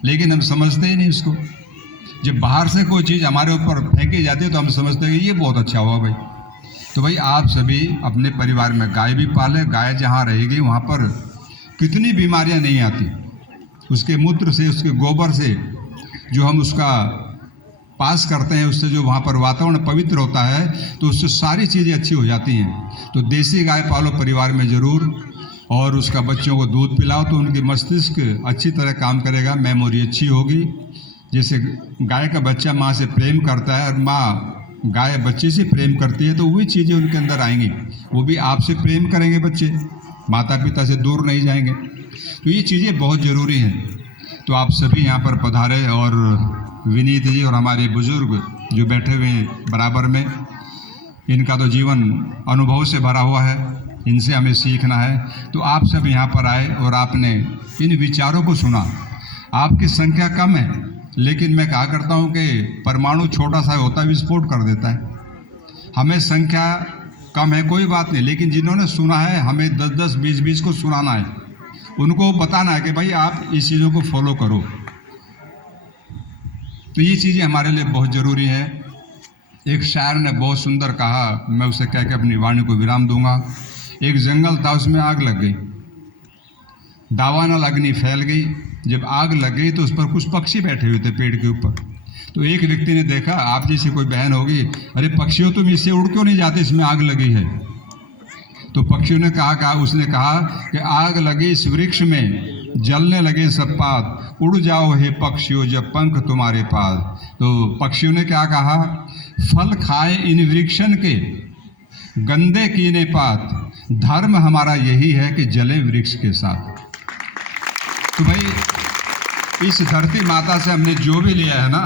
लेकिन हम समझते ही नहीं इसको। जब बाहर से कोई चीज़ हमारे ऊपर फेंकी जाती है तो हम समझते हैं कि ये बहुत अच्छा हुआ भाई। तो भाई आप सभी अपने परिवार में गाय भी पालें। गाय जहाँ रहेगी वहाँ पर कितनी बीमारियाँ नहीं आती। उसके मूत्र से, उसके गोबर से जो हम उसका पास करते हैं, उससे जो वहाँ पर वातावरण पवित्र होता है, तो उससे सारी चीज़ें अच्छी हो जाती हैं। तो देसी गाय पालो परिवार में ज़रूर, और उसका बच्चों को दूध पिलाओ तो उनकी मस्तिष्क अच्छी तरह काम करेगा, मेमोरी अच्छी होगी। जैसे गाय का बच्चा माँ से प्रेम करता है और माँ गाय बच्चे से प्रेम करती है, तो वही चीज़ें उनके अंदर आएंगी। वो भी आपसे प्रेम करेंगे, बच्चे माता पिता से दूर नहीं जाएंगे। तो ये चीज़ें बहुत ज़रूरी हैं। तो आप सभी यहाँ पर पधारे, और विनीत जी और हमारे बुजुर्ग जो बैठे हुए हैं बराबर में, इनका तो जीवन अनुभव से भरा हुआ है, इनसे हमें सीखना है। तो आप सब यहाँ पर आए और आपने इन विचारों को सुना। आपकी संख्या कम है, लेकिन मैं कहा करता हूँ कि परमाणु छोटा सा होता है, विस्फोट कर देता है। हमें संख्या कम है कोई बात नहीं, लेकिन जिन्होंने सुना है हमें 10-10, 20-20 को सुनाना है, उनको बताना है कि भाई आप इस चीज़ों को फॉलो करो। तो ये चीज़ें हमारे लिए बहुत ज़रूरी है। एक शायर ने बहुत सुंदर कहा, मैं उसे कह के अपनी वाणी को विराम दूंगा। एक जंगल था, उसमें आग लग गई, दावानल अग्नि फैल गई। जब आग लग गई तो उस पर कुछ पक्षी बैठे हुए थे पेड़ के ऊपर। तो एक व्यक्ति ने देखा, आप जैसी कोई बहन होगी, अरे पक्षियों तुम इससे उड़ क्यों नहीं जाते, इसमें आग लगी है। तो पक्षियों ने कहा उसने कहा कि आग लगी इस वृक्ष में, जलने लगे सब पात, उड़ जाओ हे पक्षियों जब पंख तुम्हारे पास। तो पक्षियों ने क्या कहा, फल खाए इन वृक्षन के, गंदे कीने पात, धर्म हमारा यही है कि जले वृक्ष के साथ। तो भाई इस धरती माता से हमने जो भी लिया है ना,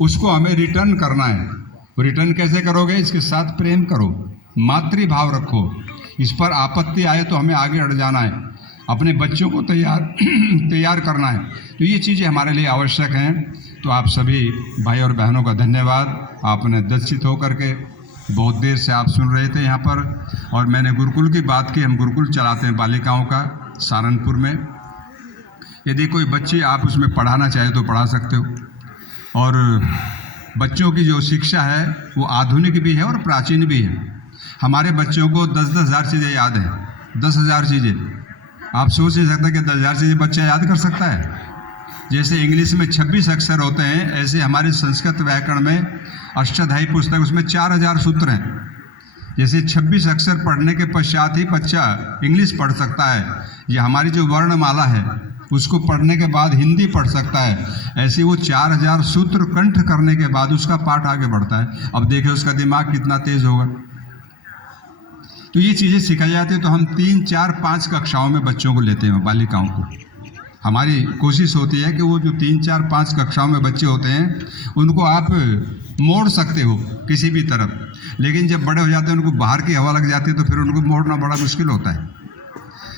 उसको हमें रिटर्न करना है। रिटर्न कैसे करोगे, इसके साथ प्रेम करो, मातृभाव रखो। इस पर आपत्ति आए तो हमें आगे बढ़ जाना है, अपने बच्चों को तैयार करना है। तो ये चीज़ें हमारे लिए आवश्यक हैं। तो आप सभी भाई और बहनों का धन्यवाद, आपने दर्शित होकर के बहुत देर से आप सुन रहे थे यहाँ पर। और मैंने गुरुकुल की बात की, हम गुरुकुल चलाते हैं बालिकाओं का सहारनपुर में। यदि कोई बच्ची आप उसमें पढ़ाना चाहे तो पढ़ा सकते हो। और बच्चों की जो शिक्षा है वो आधुनिक भी है और प्राचीन भी है। हमारे बच्चों को 10-10 हज़ार चीज़ें याद हैं, 10,000 चीज़ें। आप सोच नहीं सकते कि 10,000 चीज़ें बच्चा याद कर सकता है। जैसे इंग्लिश में 26 अक्षर होते हैं, ऐसे हमारे संस्कृत व्याकरण में अष्टाध्यायी पुस्तक, उसमें 4,000 सूत्र हैं। जैसे 26 अक्षर पढ़ने के पश्चात ही बच्चा इंग्लिश पढ़ सकता है, ये हमारी जो वर्णमाला है उसको पढ़ने के बाद हिंदी पढ़ सकता है। ऐसे वो 4,000 सूत्र कंठ करने के बाद उसका पाठ आगे बढ़ता है। अब देखिए उसका दिमाग कितना तेज होगा। तो ये चीज़ें सिखाई जाती है। तो हम 3, 4, 5 कक्षाओं में बच्चों को लेते हैं, बालिकाओं को। हमारी कोशिश होती है कि वो जो 3, 4, 5 कक्षाओं में बच्चे होते हैं उनको आप मोड़ सकते हो किसी भी तरफ, लेकिन जब बड़े हो जाते हैं, उनको बाहर की हवा लग जाती है, तो फिर उनको मोड़ना बड़ा मुश्किल होता है।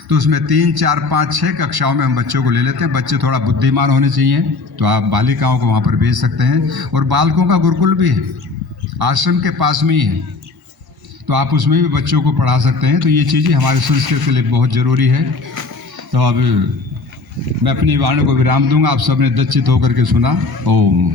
तो उसमें 3, 4, 5, 6 कक्षाओं में हम बच्चों को ले लेते हैं। बच्चे थोड़ा बुद्धिमान होने चाहिए, तो आप बालिकाओं को वहाँ पर भेज सकते हैं। और बालकों का गुरुकुल भी है, आश्रम के पास में ही है, तो आप उसमें भी बच्चों को पढ़ा सकते हैं। तो ये चीज़ें हमारी संस्कृति के लिए बहुत ज़रूरी है। तो अब मैं अपनी वाणी को विराम दूंगा। आप सबने दच्चित होकर के सुना। ओम।